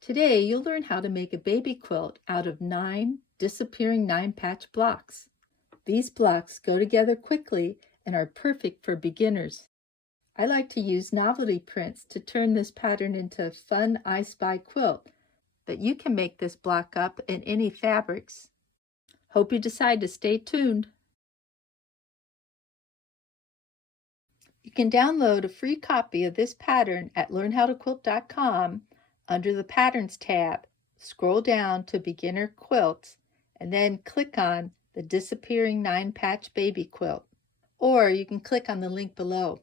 Today, you'll learn how to make a baby quilt out of 9 disappearing 9-patch blocks. These blocks go together quickly and are perfect for beginners. I like to use novelty prints to turn this pattern into a fun I Spy quilt, but you can make this block up in any fabrics. Hope you decide to stay tuned. You can download a free copy of this pattern at learnhowtoquilt.com under the Patterns tab. Scroll down to Beginner Quilts and then click on the Disappearing 9-Patch Baby Quilt. Or you can click on the link below.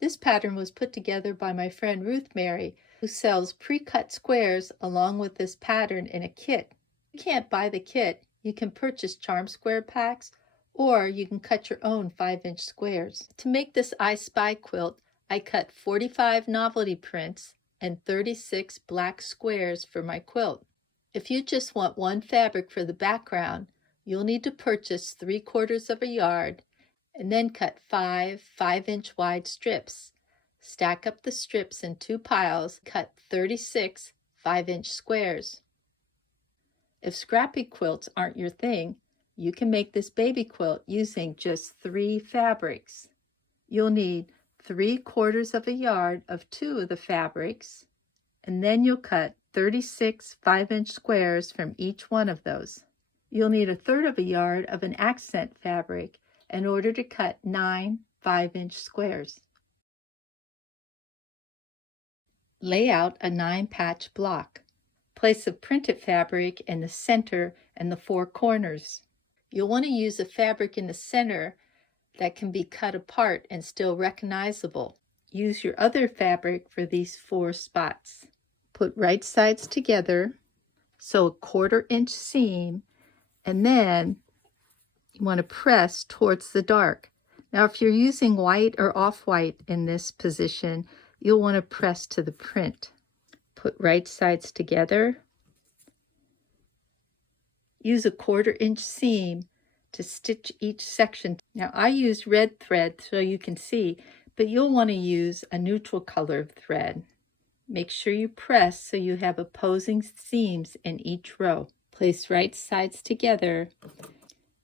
This pattern was put together by my friend Ruth Mary, who sells pre-cut squares along with this pattern in a kit. If you can't buy the kit, you can purchase charm square packs, or you can cut your own 5-inch squares. To make this I Spy quilt, I cut 45 novelty prints and 36 black squares for my quilt. If you just want one fabric for the background, you'll need to purchase 3/4 of a yard and then cut 5 5-inch wide strips. Stack up the strips in 2 piles, cut 36 5-inch squares. If scrappy quilts aren't your thing, you can make this baby quilt using just 3 fabrics. You'll need 3/4 of a yard of 2 of the fabrics, and then you'll cut 36 5-inch squares from each one of those. You'll need 1/3 of a yard of an accent fabric in order to cut 9 5-inch squares. Lay out a 9-patch block. Place a printed fabric in the center and the 4 corners. You'll want to use a fabric in the center that can be cut apart and still recognizable. Use your other fabric for these 4 spots. Put right sides together, sew a 1/4 inch seam, and then you want to press towards the dark. Now, if you're using white or off-white in this position, you'll want to press to the print. Put right sides together. Use a 1/4 inch seam to stitch each section. Now, I used red thread so you can see, but you'll want to use a neutral color of thread. Make sure you press so you have opposing seams in each row. Place right sides together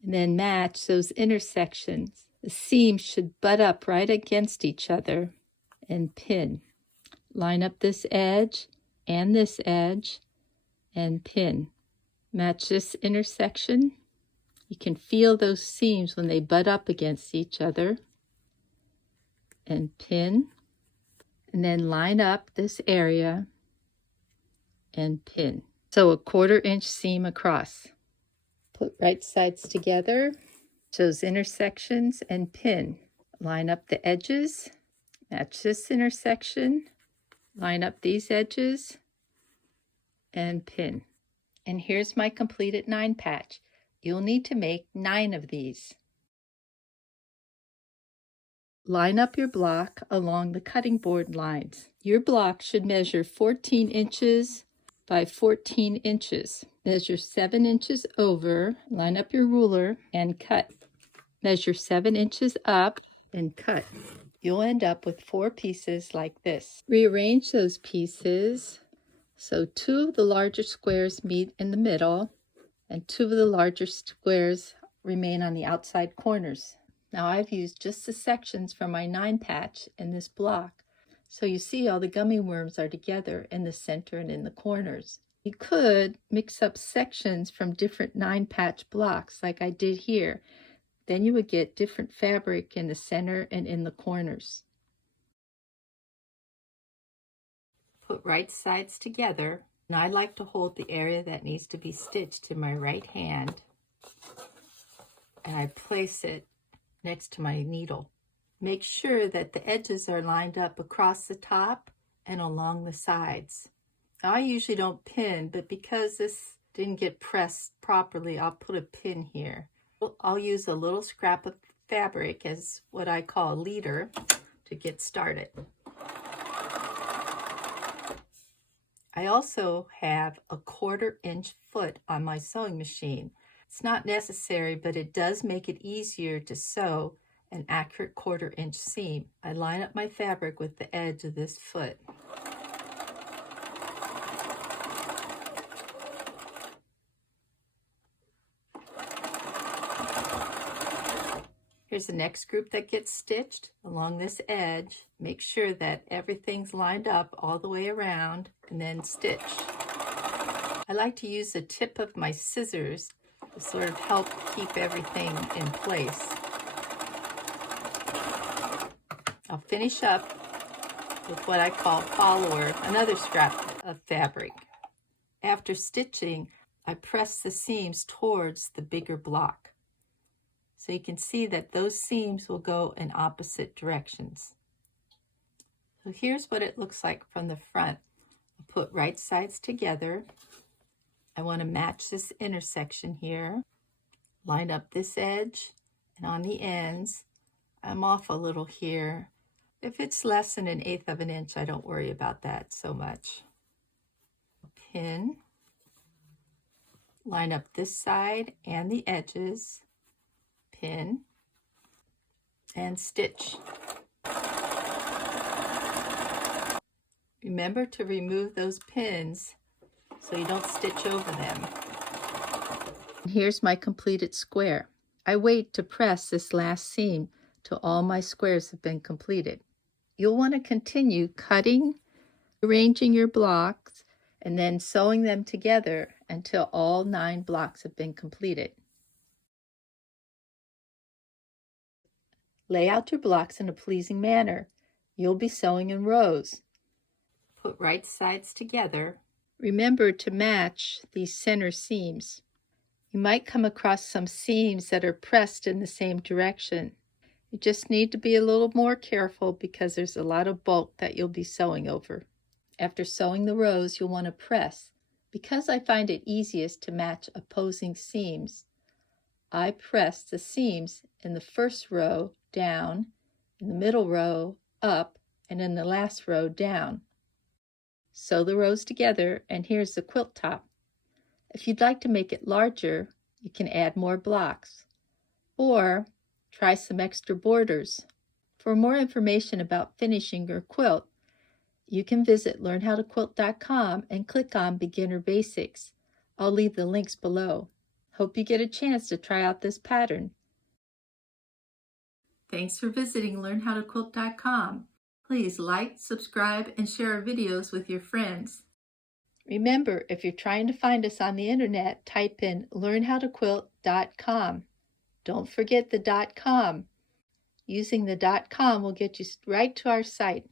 and then match those intersections. The seams should butt up right against each other and pin. Line up this edge and pin. Match this intersection. You can feel those seams when they butt up against each other and pin. And then line up this area and pin. Sew a 1/4 inch seam across. Put right sides together, those intersections, and pin. Line up the edges, match this intersection, line up these edges, and pin. And here's my completed 9-patch. You'll need to make 9 of these. Line up your block along the cutting board lines. Your block should measure 14 inches by 14 inches. Measure 7 inches over, line up your ruler, and cut. Measure 7 inches up and cut. You'll end up with 4 pieces like this. Rearrange those pieces so 2 of the larger squares meet in the middle and 2 of the larger squares remain on the outside corners. Now, I've used just the sections from my 9-patch in this block, so you see all the gummy worms are together in the center and in the corners. You could mix up sections from different 9-patch blocks like I did here. Then you would get different fabric in the center and in the corners. Put right sides together, and I like to hold the area that needs to be stitched in my right hand, and I place it next to my needle. Make sure that the edges are lined up across the top and along the sides. Now, I usually don't pin, but because this didn't get pressed properly, I'll put a pin here. I'll use a little scrap of fabric as what I call a leader to get started. I also have a 1/4 inch foot on my sewing machine. It's not necessary, but it does make it easier to sew an accurate 1/4 inch seam. I line up my fabric with the edge of this foot. Here's the next group that gets stitched along this edge. Make sure that everything's lined up all the way around and then stitch. I like to use the tip of my scissors to sort of help keep everything in place. I'll finish up with what I call follower, another scrap of fabric. After stitching, I press the seams towards the bigger block. So you can see that those seams will go in opposite directions. So here's what it looks like from the front. I'll put right sides together. I want to match this intersection here. Line up this edge, and on the ends, I'm off a little here. If it's less than 1/8 of an inch, I don't worry about that so much. Pin. Line up this side and the edges. Pin and stitch. Remember to remove those pins so you don't stitch over them. Here's my completed square. I wait to press this last seam till all my squares have been completed. You'll want to continue cutting, arranging your blocks, and then sewing them together until all 9 blocks have been completed. Lay out your blocks in a pleasing manner. You'll be sewing in rows. Put right sides together. Remember to match these center seams. You might come across some seams that are pressed in the same direction. You just need to be a little more careful because there's a lot of bulk that you'll be sewing over. After sewing the rows, you'll want to press. Because I find it easiest to match opposing seams, I press the seams in the first row down, in the middle row up, and in the last row down. Sew the rows together, and here's the quilt top. If you'd like to make it larger, you can add more blocks, or try some extra borders. For more information about finishing your quilt, you can visit learnhowtoquilt.com and click on Beginner Basics. I'll leave the links below. Hope you get a chance to try out this pattern. Thanks for visiting learnhowtoquilt.com. Please like, subscribe, and share our videos with your friends. Remember, if you're trying to find us on the internet, type in learnhowtoquilt.com. Don't forget the .com. Using the .com will get you right to our site.